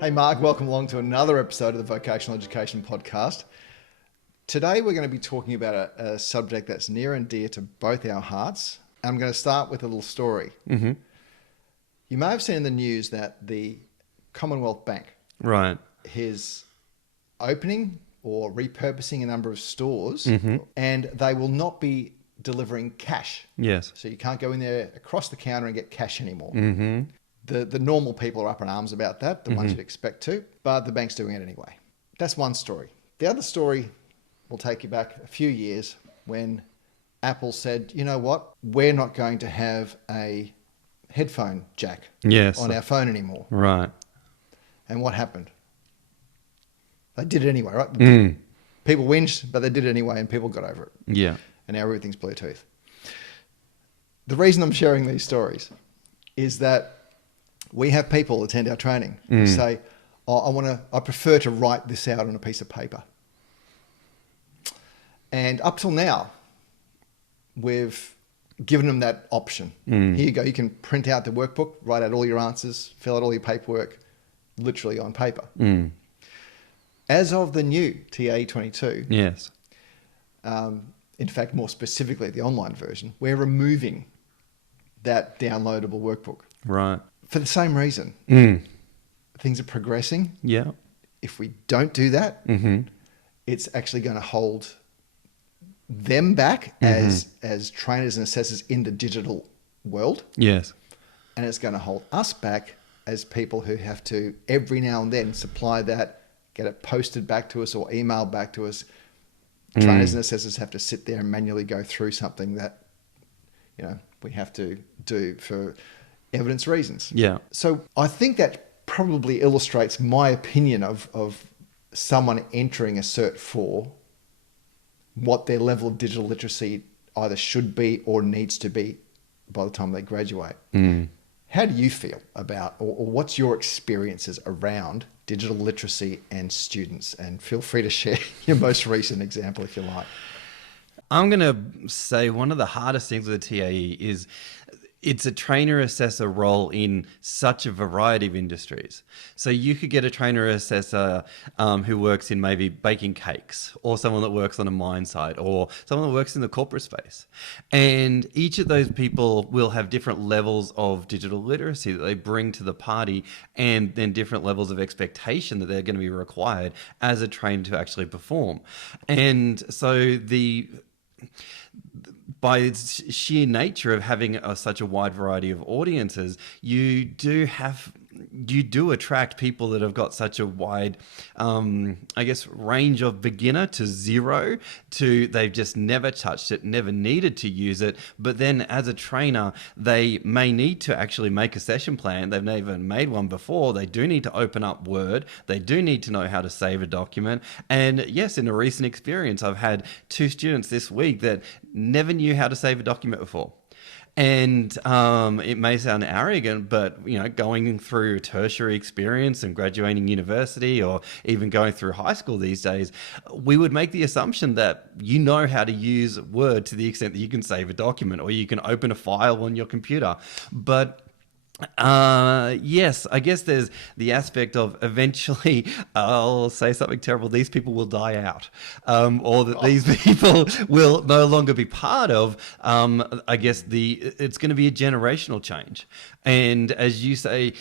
Hey Mark, welcome along to another episode of the Vocational Education Podcast. Today we're going to be talking about a subject that's near and dear to both our hearts. I'm going to start with a little story. Mm-hmm. You may have seen in the news that the Commonwealth Bank Right. is opening or repurposing a number of stores, Mm-hmm. and they will not be delivering cash. Yes. So you can't go in there across the counter and get cash anymore. Mm-hmm. The normal people are up in arms about that, the ones you'd expect to, but the bank's doing it anyway. That's one story. The other story will take you back a few years when Apple said, you know what, we're not going to have a headphone jack Yes. on our phone anymore. Right. And what happened? They did it anyway, right? Mm. People whinged, but they did it anyway and people got over it. Yeah. And now everything's Bluetooth. The reason I'm sharing these stories is that we have people attend our training who say, I prefer to write this out on a piece of paper. And up till now, we've given them that option. Here you go. You can print out the workbook, write out all your answers, fill out all your paperwork, literally on paper. Mm. As of the new TAE 22, Yes. in fact, more specifically, the online version, we're removing that downloadable workbook. Right. For the same reason. Mm. Things are progressing. Yeah. If we don't do that, Mm-hmm. it's actually going to hold them back as trainers and assessors in the digital world. Yes. And it's going to hold us back as people who have to every now and then supply that, get it posted back to us or emailed back to us. Trainers and assessors have to sit there and manually go through something that, we have to do for evidence reasons. Yeah. So I think that probably illustrates my opinion of someone entering a Cert 4, what their level of digital literacy either should be or needs to be by the time they graduate. Mm. How do you feel about, or what's your experiences around digital literacy and students? And feel free to share your most recent example if you like. I'm going to say one of the hardest things with the TAE is it's a trainer assessor role in such a variety of industries. So you could get a trainer assessor who works in maybe baking cakes, or someone that works on a mine site, or someone that works in the corporate space. And each of those people will have different levels of digital literacy that they bring to the party, and then different levels of expectation that they're going to be required as a trainer to actually perform. And so by its sheer nature of having such a wide variety of audiences, you do attract people that have got such a wide, range of beginner to zero to they've just never touched it, never needed to use it. But then as a trainer, they may need to actually make a session plan. They've never made one before. They do need to open up Word. They do need to know how to save a document. And yes, in a recent experience, I've had 2 students this week that never knew how to save a document before. And it may sound arrogant, but going through a tertiary experience and graduating university, or even going through high school these days, we would make the assumption that you know how to use Word to the extent that you can save a document or you can open a file on your computer. But yes, I guess there's the aspect of eventually I'll say something terrible. These people will die out, or that these people will no longer be part of. I guess it's going to be a generational change, and as you say,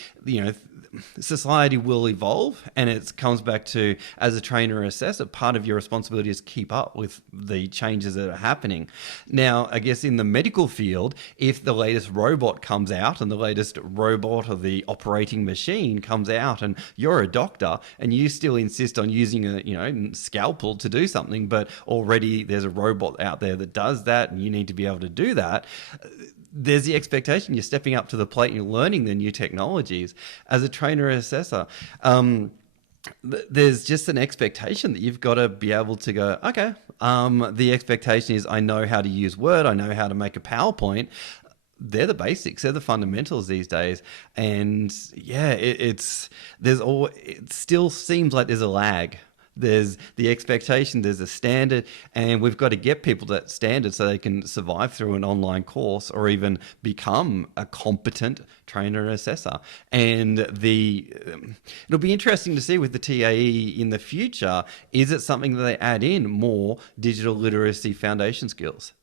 society will evolve, and it comes back to, as a trainer or assessor, part of your responsibility is keep up with the changes that are happening. Now, I guess in the medical field, if the latest robot comes out and the latest robot or the operating machine comes out, and you're a doctor and you still insist on using a scalpel to do something, but already there's a robot out there that does that and you need to be able to do that, there's the expectation you're stepping up to the plate and you're learning the new technologies. As a trainer or assessor, there's just an expectation that you've got to be able to go, okay, the expectation is I know how to use Word, I know how to make a PowerPoint. They're the basics, they're the fundamentals these days. And yeah, it still seems like there's a lag There's the expectation, there's a standard, and we've got to get people to that standard so they can survive through an online course or even become a competent trainer and assessor. And it'll be interesting to see with the TAE in the future, is it something that they add in more digital literacy foundation skills?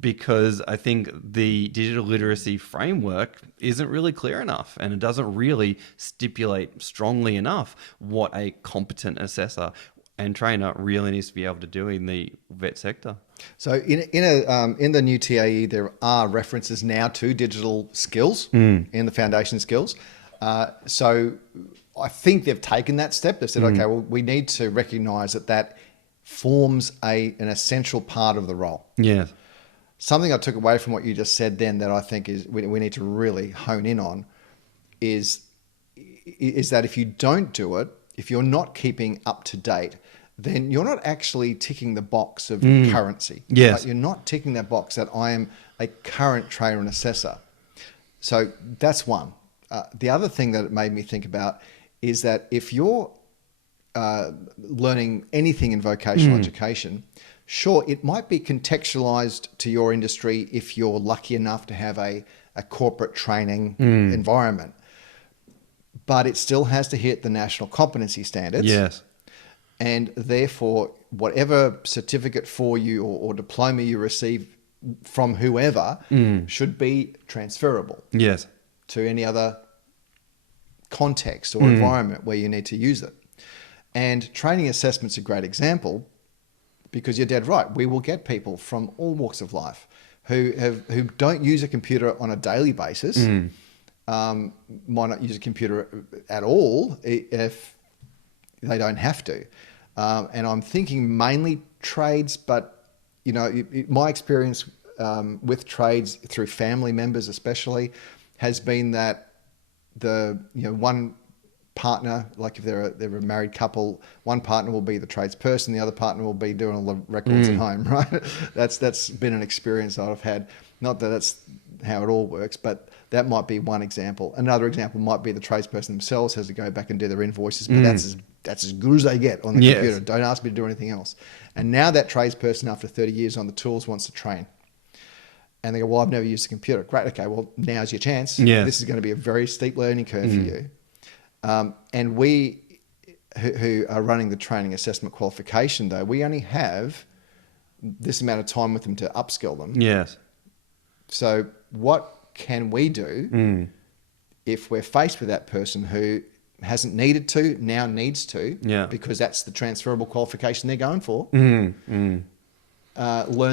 Because I think the digital literacy framework isn't really clear enough, and it doesn't really stipulate strongly enough what a competent assessor and trainer really needs to be able to do in the vet sector. So in the new TAE, there are references now to digital skills in the foundation skills. So I think they've taken that step. They said, okay, well, we need to recognise that forms an essential part of the role. Yeah. Something I took away from what you just said then that I think is we need to really hone in on is that if you don't do it, if you're not keeping up to date, then you're not actually ticking the box of currency. Yes. Right? You're not ticking that box that I am a current trainer and assessor. So that's one. The other thing that it made me think about is that if you're learning anything in vocational education, sure, it might be contextualized to your industry if you're lucky enough to have a corporate training environment. But it still has to hit the national competency standards. Yes. And therefore, whatever certificate for you or diploma you receive from whoever should be transferable. Yes. To any other context or environment where you need to use it. And training assessment's a great example, because you're dead right. We will get people from all walks of life who don't use a computer on a daily basis, might not use a computer at all if they don't have to. And I'm thinking mainly trades, but my experience with trades through family members especially has been that one partner, like if they're a married couple, one partner will be the tradesperson, the other partner will be doing all the records at home, right? That's been an experience that I've had. Not that that's how it all works, but that might be one example. Another example might be the tradesperson themselves has to go back and do their invoices, but that's as good as they get on the computer. Don't ask me to do anything else. And now that tradesperson, after 30 years on the tools, wants to train. And they go, well, I've never used a computer. Great, okay, well, now's your chance. Yes. This is going to be a very steep learning curve for you. And we who are running the training assessment qualification, though, we only have this amount of time with them to upskill them. Yes. So what can we do if we're faced with that person who hasn't needed to, now needs to, because that's the transferable qualification they're going for, learn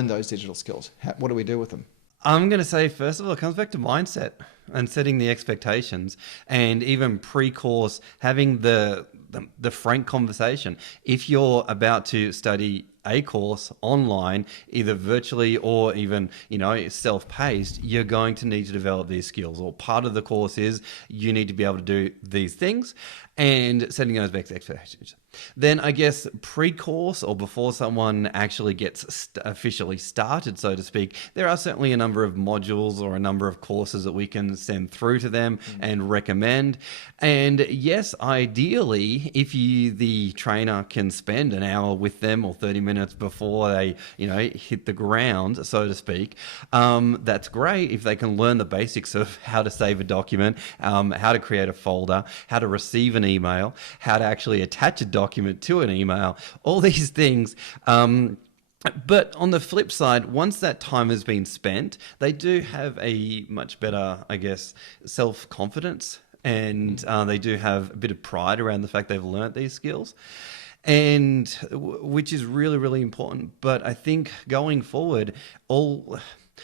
those digital skills? What do we do with them? I'm going to say, first of all, it comes back to mindset and setting the expectations, and even pre-course having the frank conversation. If you're about to study a course online, either virtually or even, self-paced, you're going to need to develop these skills. Or part of the course is you need to be able to do these things, and setting those expectations. Then I guess pre-course, or before someone actually gets officially started, so to speak, there are certainly a number of modules or a number of courses that we can send through to them and recommend. And yes, ideally, if the trainer can spend an hour with them or 30 minutes before they, hit the ground, so to speak, that's great. If they can learn the basics of how to save a document, how to create a folder, how to receive an email, how to actually attach a document to an email, all these things. But on the flip side, once that time has been spent, they do have a much better, I guess, self-confidence, and they do have a bit of pride around the fact they've learnt these skills, and which is really, really important. But I think going forward, all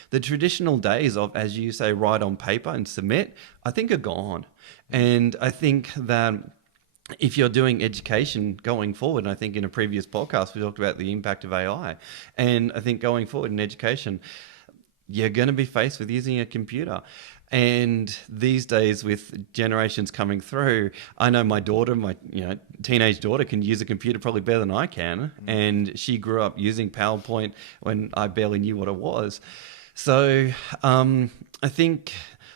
the traditional days of, as you say, write on paper and submit, I think are gone. And I think that if you're doing education going forward, and I think in a previous podcast we talked about the impact of AI, and I think going forward in education, you're going to be faced with using a computer. And these days, with generations coming through, I know my daughter, my teenage daughter, can use a computer probably better than I can, and she grew up using PowerPoint when I barely knew what it was. So I think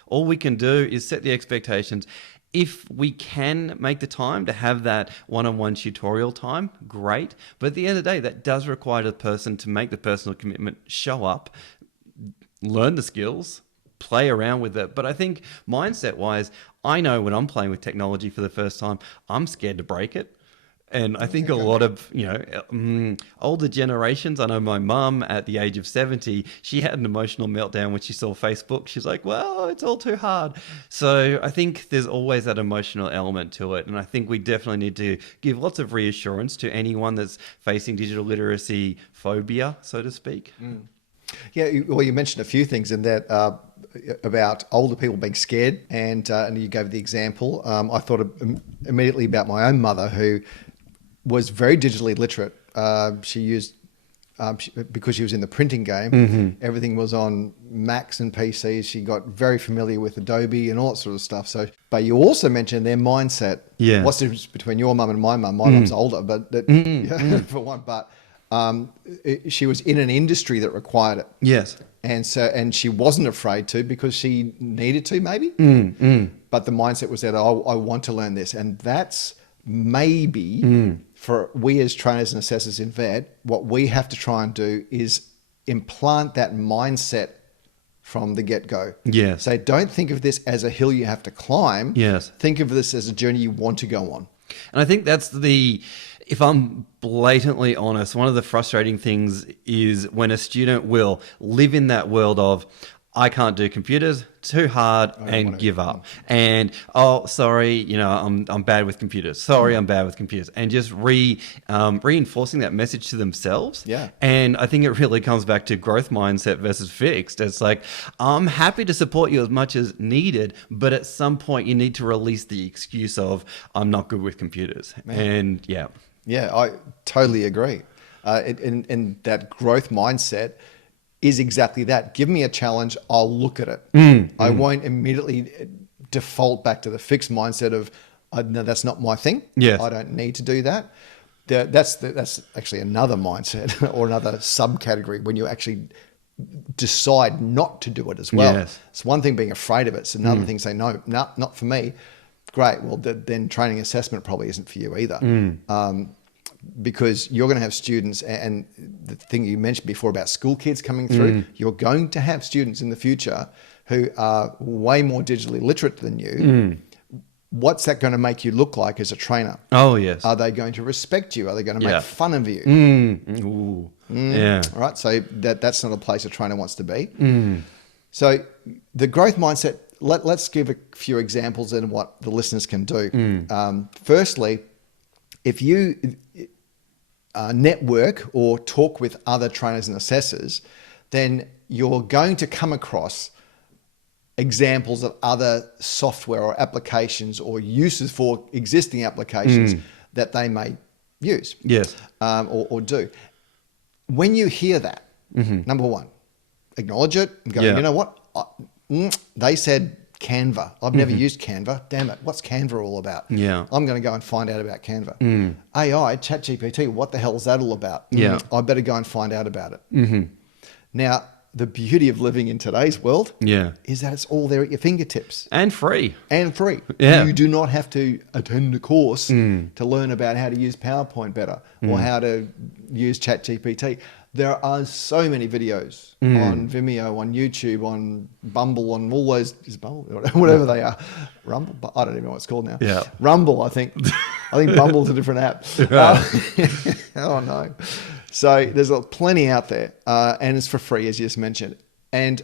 all we can do is set the expectations. if we can make the time to have that one-on-one tutorial time, great. But at the end of the day, that does require the person to make the personal commitment, show up, learn the skills, play around with it. But I think mindset wise, I know when I'm playing with technology for the first time, I'm scared to break it. And I think a lot of, older generations, I know my mum at the age of 70, she had an emotional meltdown when she saw Facebook. She's like, well, it's all too hard. So I think there's always that emotional element to it. And I think we definitely need to give lots of reassurance to anyone that's facing digital literacy phobia, so to speak. Yeah, well, you mentioned a few things in that about older people being scared, and you gave the example. I thought immediately about my own mother, who was very digitally literate. She used, because she was in the printing game, everything was on Macs and PCs. She got very familiar with Adobe and all that sort of stuff. So, but you also mentioned their mindset. Yeah. What's the difference between your mum and my mum? My mum's older, but for one, but she was in an industry that required it. Yes. And she wasn't afraid to because she needed to, maybe. But the mindset was that, oh, I want to learn this. And that's maybe for we as trainers and assessors in VET, what we have to try and do is implant that mindset from the get-go. Yes. So don't think of this as a hill you have to climb. Yes. Think of this as a journey you want to go on. And I think that's if I'm blatantly honest, one of the frustrating things is when a student will live in that world of, I can't do computers, too hard, and give up. And, oh, sorry, I'm bad with computers. Sorry, I'm bad with computers. And just reinforcing that message to themselves. Yeah. And I think it really comes back to growth mindset versus fixed. It's like, I'm happy to support you as much as needed, but at some point you need to release the excuse of, I'm not good with computers. Man. And yeah. Yeah, I totally agree. And that growth mindset is exactly that. Give me a challenge, I'll look at it. I won't immediately default back to the fixed mindset of, no, that's not my thing. Yes. I don't need to do that. That's actually another mindset or another subcategory when you actually decide not to do it as well. Yes. It's one thing being afraid of it. It's another thing saying, no, not for me. Great. Well, then training assessment probably isn't for you either. Because you're going to have students, and the thing you mentioned before about school kids coming through, you're going to have students in the future who are way more digitally literate than you. What's that going to make you look like as a trainer? Oh, yes. Are they going to respect you? Are they going to make fun of you? Ooh. Yeah. All right. So that's not a place a trainer wants to be. So the growth mindset, let's give a few examples in what the listeners can do. Firstly, if you network or talk with other trainers and assessors, then you're going to come across examples of other software or applications or uses for existing applications that they may use. Yes. Or do. When you hear that, number one, acknowledge it and go, you know what? They said Canva. I've never used Canva. Damn it. What's Canva all about? Yeah. I'm going to go and find out about Canva. AI, ChatGPT, what the hell is that all about? Yeah. I better go and find out about it. Now, the beauty of living in today's world is that it's all there at your fingertips. And free. Yeah. You do not have to attend a course to learn about how to use PowerPoint better or how to use ChatGPT. There are so many videos on Vimeo, on YouTube, on Bumble, on all those, is Bumble, whatever they are. Rumble? I don't even know what it's called now. Yeah. Rumble, I think. I think Bumble's a different app. Oh, no. So there's plenty out there, and it's for free, as you just mentioned. And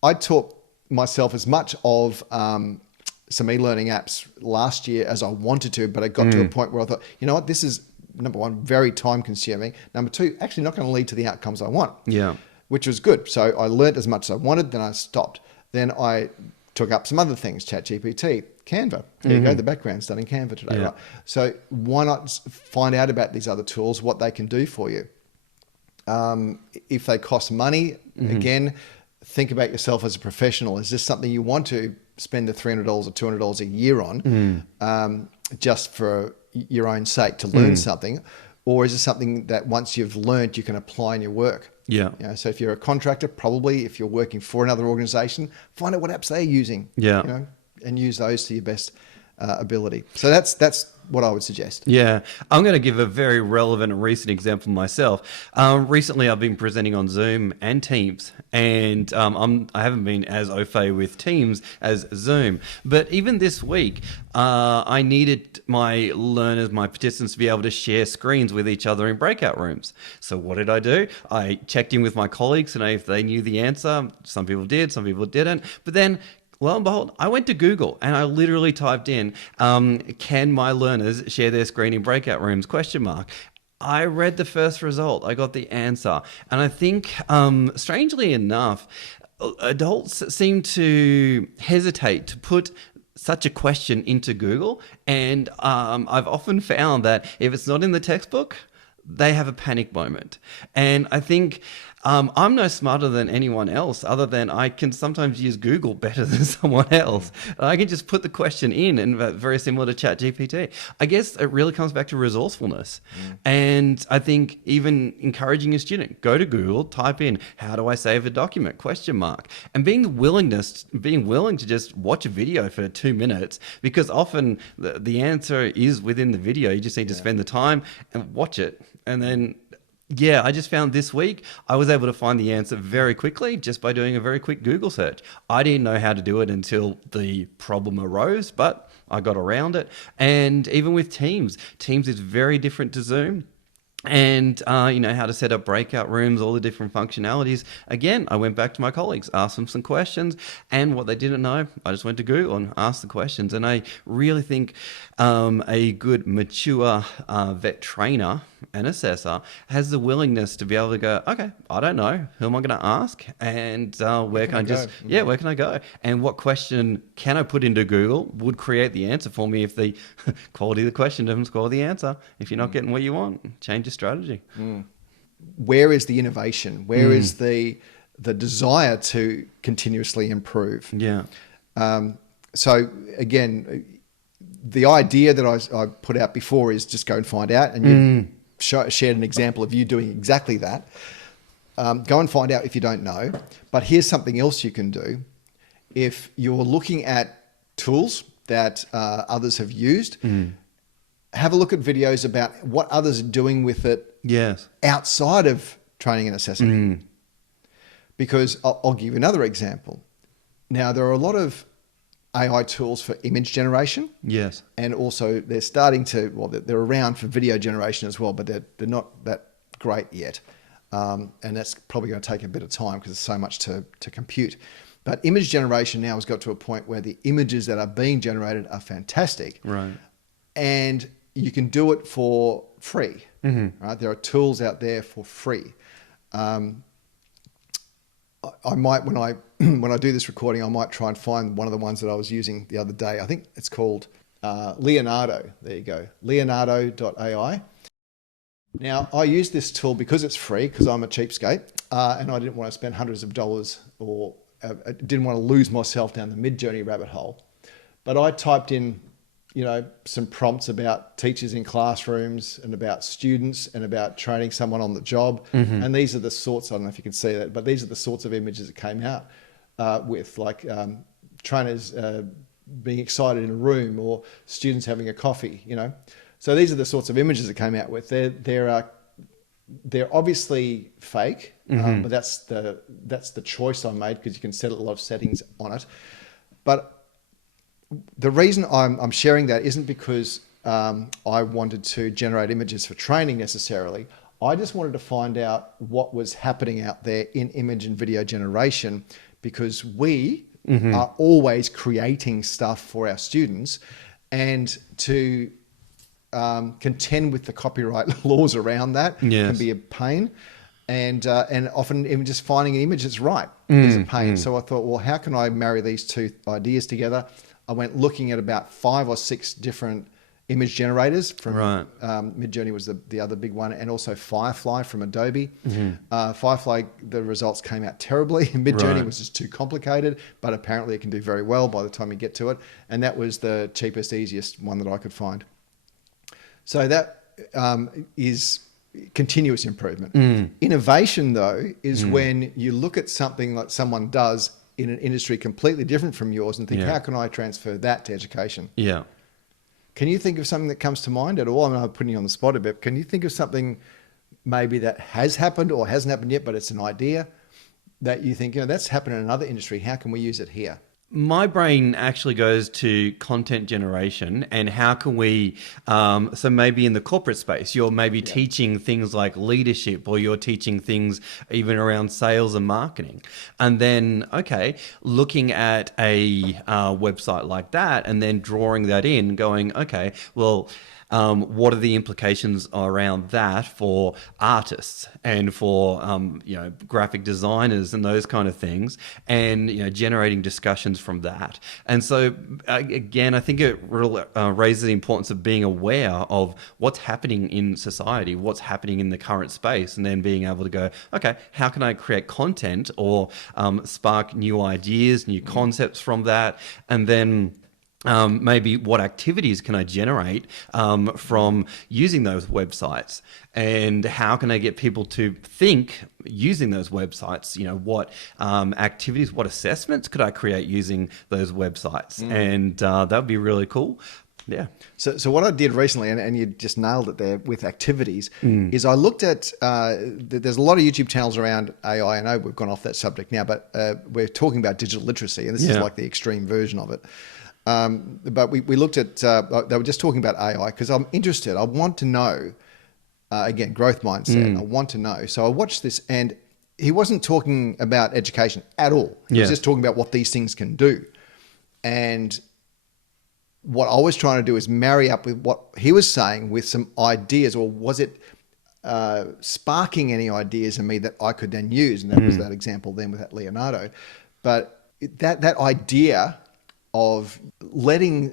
I taught myself as much of some e-learning apps last year as I wanted to, but I got to a point where I thought, you know what, this is, number one, very time consuming. Number two, actually not going to lead to the outcomes I want. Yeah. Which was good. So I learned as much as I wanted, then I stopped. Then I took up some other things, ChatGPT, Canva. There you go, the background's done in Canva today, right? So why not find out about these other tools, what they can do for you? If they cost money, again, think about yourself as a professional. Is this something you want to spend the $300 or $200 a year on just for your own sake to learn something? Or is it something that once you've learned, you can apply in your work? Yeah. You know, so if you're a contractor, probably if you're working for another organization, find out what apps they're using. Yeah. You know, and use those to your best ability. So that's what I would suggest. Yeah, I'm going to give a very relevant and recent example myself. Recently, I've been presenting on Zoom and Teams, and I haven't been as au fait with Teams as Zoom. But even this week, I needed my learners, my participants, to be able to share screens with each other in breakout rooms. So what did I do? I checked in with my colleagues to know if they knew the answer. Some people did, some people didn't. But then, lo and behold, I went to Google and I literally typed in, can my learners share their screen in breakout rooms, ? I read the first result. I got the answer. And I think, strangely enough, adults seem to hesitate to put such a question into Google. And I've often found that if it's not in the textbook, they have a panic moment. And I think I'm no smarter than anyone else, other than I can sometimes use Google better than someone else. I can just put the question in, and very similar to ChatGPT. I guess it really comes back to resourcefulness. And I think even encouraging a student, go to Google, type in, how do I save a document, ? And being willing to just watch a video for 2 minutes, because often the answer is within the video. You just need to spend the time and watch it. And then, yeah, I just found this week I was able to find the answer very quickly just by doing a very quick Google search. I didn't know how to do it until the problem arose, but I got around it. And even with Teams is very different to Zoom. And how to set up breakout rooms, all the different functionalities. Again, I went back to my colleagues, asked them some questions, and what they didn't know, I just went to Google and asked the questions. And I really think a good, mature VET trainer and assessor has the willingness to be able to go, okay, I don't know, who am I going to ask, and where can I go, and what question can I put into Google would create the answer for me if the quality of the question doesn't score the answer. If you're not getting what you want, change your strategy. Where is the innovation? Where is the desire to continuously improve? Yeah. So again, the idea that I put out before is just go and find out, and you shared an example of you doing exactly that. Go and find out if you don't know. But here's something else you can do. If you're looking at tools that others have used, have a look at videos about what others are doing with it outside of training and assessment. Because I'll give you another example. Now, there are a lot of AI tools for image generation. Yes. And also they're starting to, they're around for video generation as well, but they're not that great yet. And that's probably going to take a bit of time because there's so much to compute. But image generation now has got to a point where the images that are being generated are fantastic. Right. And you can do it for free. Right? There are tools out there for free. I might, when I do this recording, I might try and find one of the ones that I was using the other day. I think it's called Leonardo. There you go, Leonardo.ai. Now, I use this tool because it's free, because I'm a cheapskate, and I didn't want to spend hundreds of dollars, or I didn't want to lose myself down the Midjourney rabbit hole. But I typed in, some prompts about teachers in classrooms and about students and about training someone on the job. And these are the sorts, I don't know if you can see that, but these are the sorts of images it came out with, like trainers being excited in a room, or students having a coffee, So these are the sorts of images it came out with. They're obviously fake, but that's the choice I made, because you can set a lot of settings on it. But the reason I'm sharing that isn't because I wanted to generate images for training necessarily. I just wanted to find out what was happening out there in image and video generation, because we are always creating stuff for our students, and to contend with the copyright laws around that can be a pain. And often even just finding an image that's right is a pain. So I thought, well, how can I marry these two ideas together? I went looking at about 5 or 6 different image generators from Midjourney was the other big one, and also Firefly from Adobe. Firefly, the results came out terribly. Midjourney was just too complicated, but apparently it can do very well by the time you get to it. And that was the cheapest, easiest one that I could find. So that is continuous improvement. Innovation, though, is when you look at something like someone does in an industry completely different from yours and think, Yeah. how can I transfer that to education? Yeah. Can you think of something that comes to mind at all? I mean, I'm putting you on the spot a bit. Can you think of something maybe that has happened or hasn't happened yet, but it's an idea that you think, that's happened in another industry. How can we use it here? My brain actually goes to content generation and how can we, so maybe in the corporate space, you're maybe teaching things like leadership or you're teaching things even around sales and marketing. And then, okay, looking at a website like that and then drawing that in, going, okay, well, what are the implications around that for artists and for graphic designers and those kind of things, and generating discussions from that. And so again, I think it raises the importance of being aware of what's happening in society, what's happening in the current space, and then being able to go, okay, how can I create content or spark new ideas, new concepts from that, and then maybe what activities can I generate from using those websites, and how can I get people to think using those websites? What activities, what assessments could I create using those websites? And that would be really cool. Yeah. So what I did recently, and you just nailed it there with activities, is I looked at, there's a lot of YouTube channels around AI. I know we've gone off that subject now, but we're talking about digital literacy, and this is like the extreme version of it. But we looked at, they were just talking about AI because I'm interested. I want to know, again, growth mindset. I want to know. So I watched this and he wasn't talking about education at all. He was just talking about what these things can do. And what I was trying to do is marry up with what he was saying with some ideas, or was it sparking any ideas in me that I could then use? And that was that example then with that Leonardo. But that idea of letting,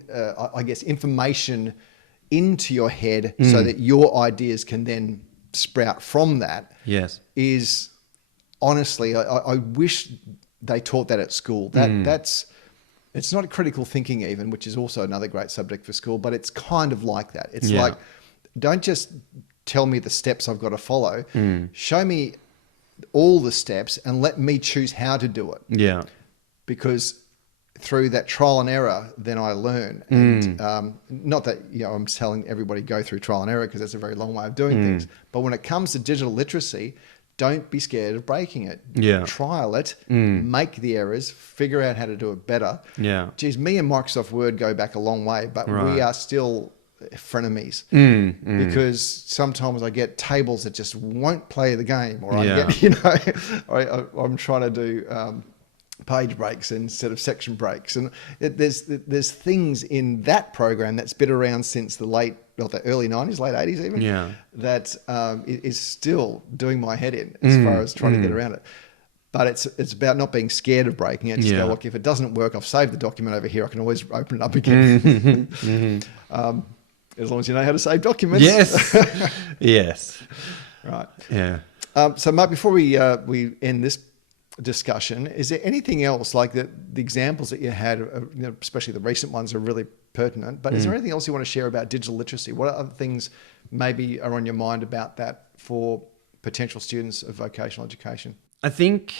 I guess, information into your head so that your ideas can then sprout from that. Yes. Is honestly, I wish they taught that at school. That's, it's not critical thinking even, which is also another great subject for school, but it's kind of like that. It's like, don't just tell me the steps I've got to follow. Show me all the steps and let me choose how to do it. Yeah. Because through that trial and error, then I learn. And not that I'm telling everybody go through trial and error, because that's a very long way of doing things. But when it comes to digital literacy, don't be scared of breaking it. Yeah. Trial it, make the errors, figure out how to do it better. Yeah. Geez, me and Microsoft Word go back a long way, but we are still frenemies because sometimes I get tables that just won't play the game, or I get, I'm trying to do page breaks instead of section breaks, and there's things in that program that's been around since the early 90s, late 80s even, that is still doing my head in as far as trying to get around it. But it's about not being scared of breaking it. Just go, look, if it doesn't work, I've saved the document over here. I can always open it up again. As long as you know how to save documents. Yes. Yes. Right. Yeah. So, Mark, before we end this discussion, is there anything else, like the examples that you had, especially the recent ones, are really pertinent, but is there anything else you want to share about digital literacy? What other things maybe are on your mind about that for potential students of vocational education? I think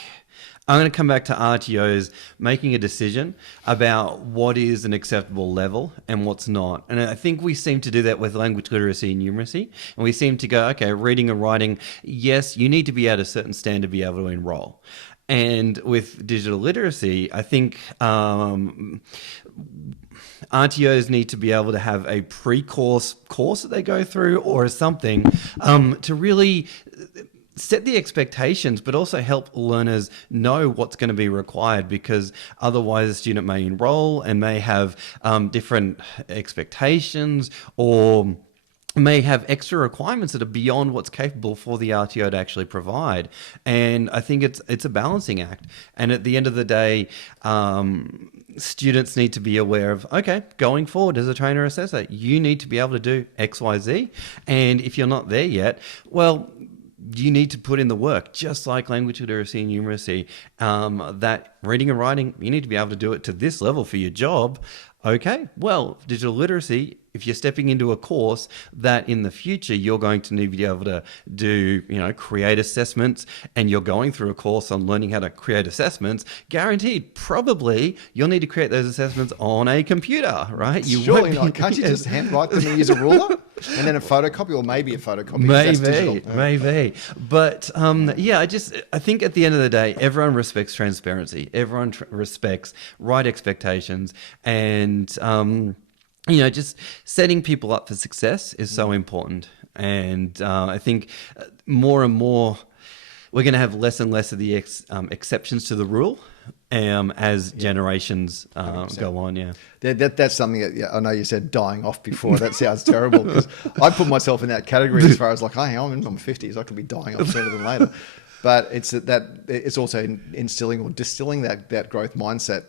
I'm going to come back to RTOs making a decision about what is an acceptable level and what's not. And I think we seem to do that with language literacy and numeracy. And we seem to go, okay, reading and writing, yes, you need to be at a certain standard to be able to enroll. And with digital literacy, I think RTOs need to be able to have a pre-course course that they go through or something to really set the expectations, but also help learners know what's going to be required, because otherwise a student may enroll and may have different expectations, or may have extra requirements that are beyond what's capable for the RTO to actually provide. And I think it's a balancing act. And at the end of the day, students need to be aware of, okay, going forward as a trainer assessor, you need to be able to do X, Y, Z. And if you're not there yet, well, you need to put in the work, just like language literacy and numeracy. That reading and writing, you need to be able to do it to this level for your job. Okay, well, digital literacy, if you're stepping into a course that in the future you're going to need to be able to do, create assessments, and you're going through a course on learning how to create assessments, guaranteed, probably you'll need to create those assessments on a computer, right? Surely not. Can't you just handwrite them and use a ruler? And then a photocopy, or maybe a photocopy. Maybe. But I think at the end of the day, everyone respects transparency. Everyone respects right expectations, and just setting people up for success is so important. And I think more and more we're going to have less and less of the exceptions to the rule as generations go on. Yeah. That's something that I know you said dying off before. That sounds terrible, because I put myself in that category as far as like, hey, I'm in my 50s. I could be dying off sooner than later. But it's also instilling or distilling that growth mindset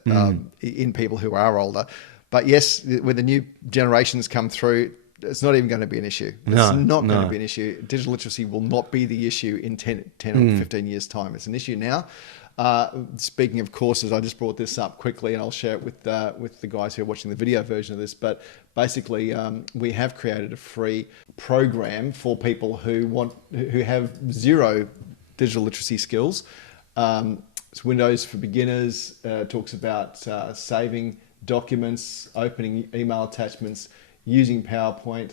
in people who are older. But yes, when the new generations come through, it's not even going to be an issue. It's not going to be an issue. Digital literacy will not be the issue in 10 or 15 years' time. It's an issue now. Speaking of courses, I just brought this up quickly, and I'll share it with the guys who are watching the video version of this. But basically, we have created a free program for people who have zero digital literacy skills. It's Windows for Beginners. Talks about saving documents, opening email attachments, using PowerPoint.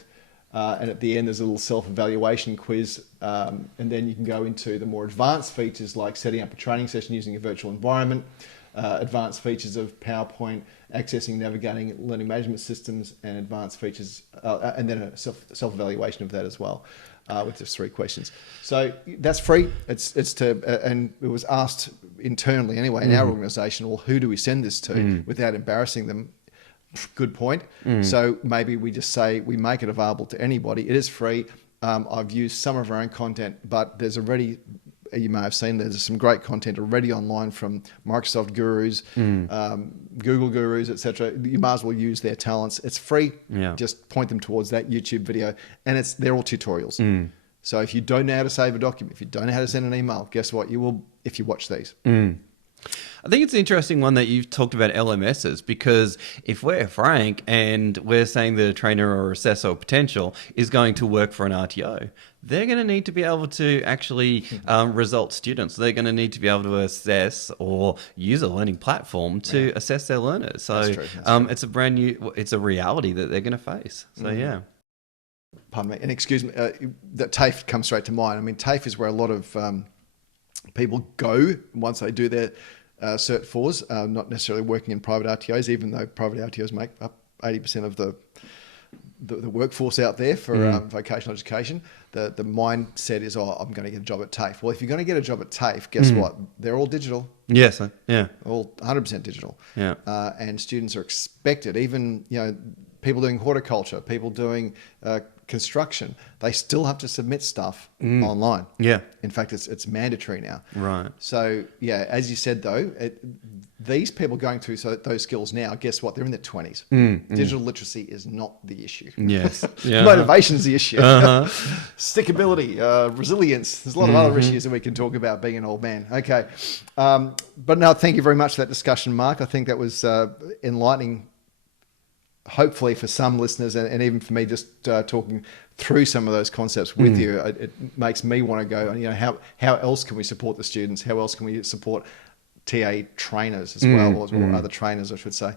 And at the end, there's a little self-evaluation quiz. And then you can go into the more advanced features, like setting up a training session using a virtual environment, advanced features of PowerPoint, accessing, navigating learning management systems, and advanced features, and then a self-evaluation of that as well, with just 3 questions. So that's free. And it was asked internally anyway in our organization, well, who do we send this to without embarrassing them? Good point. So maybe we just say we make it available to anybody. It is free. I've used some of our own content, but there's already, you may have seen, there's some great content already online from Microsoft gurus, Google gurus, etc. You might as well use their talents. It's free. Yeah. Just point them towards that YouTube video, and they're all tutorials. So if you don't know how to save a document, if you don't know how to send an email, guess what? You will if you watch these. I think it's an interesting one that you've talked about LMSs, because if we're frank and we're saying that a trainer or assessor or potential is going to work for an RTO, they're going to need to be able to actually result students. They're going to need to be able to assess or use a learning platform to assess their learners. So that's true. It's a brand new, it's a reality that they're going to face. So yeah. Pardon me. And excuse me, that TAFE comes straight to mind. I mean, TAFE is where a lot of people go once they do their Cert 4s, not necessarily working in private RTOs, even though private RTOs make up 80% of the workforce out there for vocational education. The mindset is, I'm going to get a job at TAFE. Well, if you're going to get a job at TAFE, guess what? They're all digital. Yes, yeah. All 100% digital. Yeah. And students are expected, even people doing horticulture, people doing construction, they still have to submit stuff online. Yeah. In fact, it's mandatory now. Right. So yeah, as you said though, these people going through those skills now, guess what? They're in their 20s. Digital literacy is not the issue. Yes. Yeah. Motivation's the issue. Stickability, resilience. There's a lot of other issues that we can talk about being an old man. Okay. But no, thank you very much for that discussion, Mark. I think that was enlightening, hopefully for some listeners, and even for me, just talking through some of those concepts with you, it makes me want to go, how else can we support the students? How else can we support TA trainers as well, or other trainers, I should say.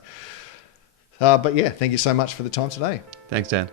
But yeah, thank you so much for the time today. Thanks, Dan.